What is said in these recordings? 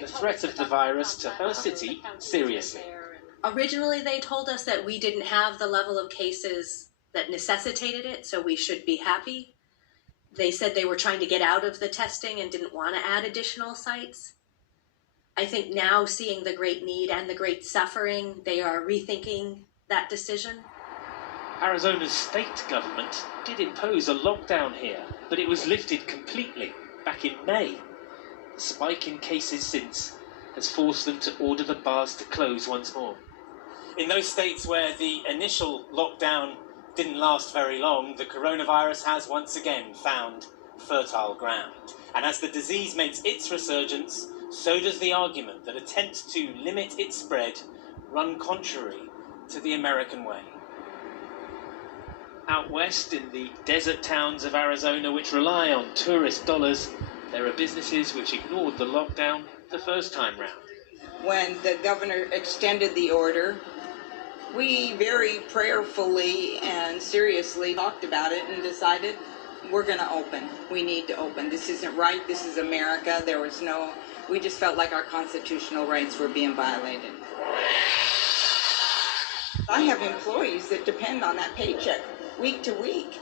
the threat of the virus to her city seriously. Originally, they told us that we didn't have the level of cases that necessitated it, so we should be happy. They said they were trying to get out of the testing and didn't want to add additional sites. I think now, seeing the great need and the great suffering, they are rethinking that decision. Arizona's state government did impose a lockdown here, but it was lifted completely back in May. The spike in cases since has forced them to order the bars to close once more. In those states where the initial lockdown didn't last very long, the coronavirus has once again found fertile ground. And as the disease makes its resurgence, so does the argument that attempts to limit its spread run contrary to the American way. Out west, in the desert towns of Arizona, which rely on tourist dollars, there are businesses which ignored the lockdown the first time round. When the governor extended the order, we very prayerfully and seriously talked about it and decided we're going to open. We need to open. This isn't right. This is America. We just felt like our constitutional rights were being violated. I have employees that depend on that paycheck week to week.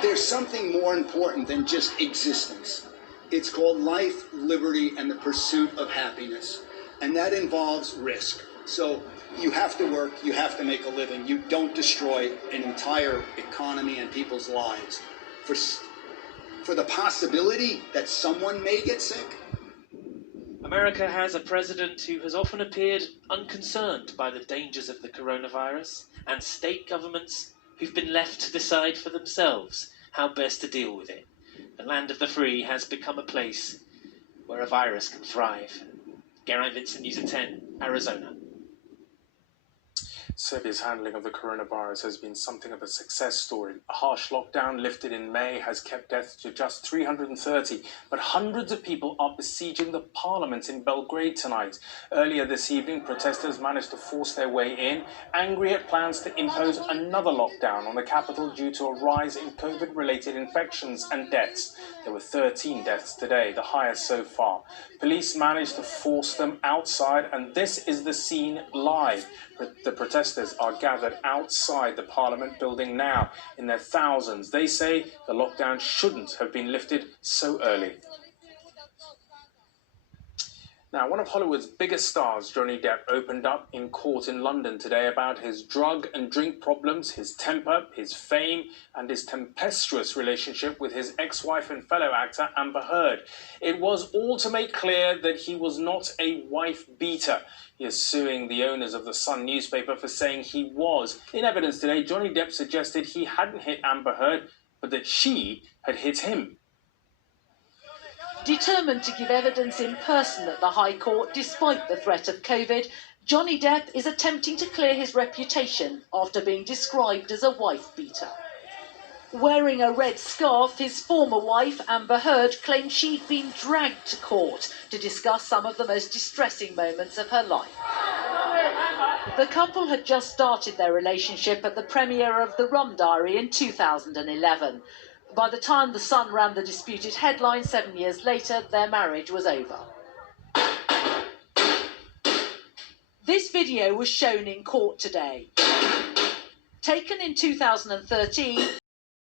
There's something more important than just existence. It's called life, liberty, and the pursuit of happiness. And that involves risk. So you have to work, you have to make a living. You don't destroy an entire economy and people's lives for the possibility that someone may get sick. America has a president who has often appeared unconcerned by the dangers of the coronavirus, and state governments who've been left to decide for themselves how best to deal with it. The land of the free has become a place where a virus can thrive. Geraint Vincent, News at 10, Arizona. Serbia's handling of the coronavirus has been something of a success story. A harsh lockdown lifted in May has kept deaths to just 330, but hundreds of people are besieging the parliament in Belgrade tonight. Earlier this evening, protesters managed to force their way in, angry at plans to impose another lockdown on the capital due to a rise in COVID-related infections and deaths. There were 13 deaths today, the highest so far. Police managed to force them outside, and this is the scene live. The protesters are gathered outside the Parliament building now in their thousands. They say the lockdown shouldn't have been lifted so early. Now, one of Hollywood's biggest stars, Johnny Depp, opened up in court in London today about his drug and drink problems, his temper, his fame, and his tempestuous relationship with his ex-wife and fellow actor Amber Heard. It was all to make clear that he was not a wife beater. He is suing the owners of the Sun newspaper for saying he was. In evidence today, Johnny Depp suggested he hadn't hit Amber Heard, but that she had hit him. Determined to give evidence in person at the High Court despite the threat of COVID, Johnny Depp is attempting to clear his reputation after being described as a wife-beater. Wearing a red scarf, his former wife, Amber Heard, claimed she'd been dragged to court to discuss some of the most distressing moments of her life. The couple had just started their relationship at the premiere of The Rum Diary in 2011. By the time The Sun ran the disputed headline 7 years later, their marriage was over. This video was shown in court today. Taken in 2013,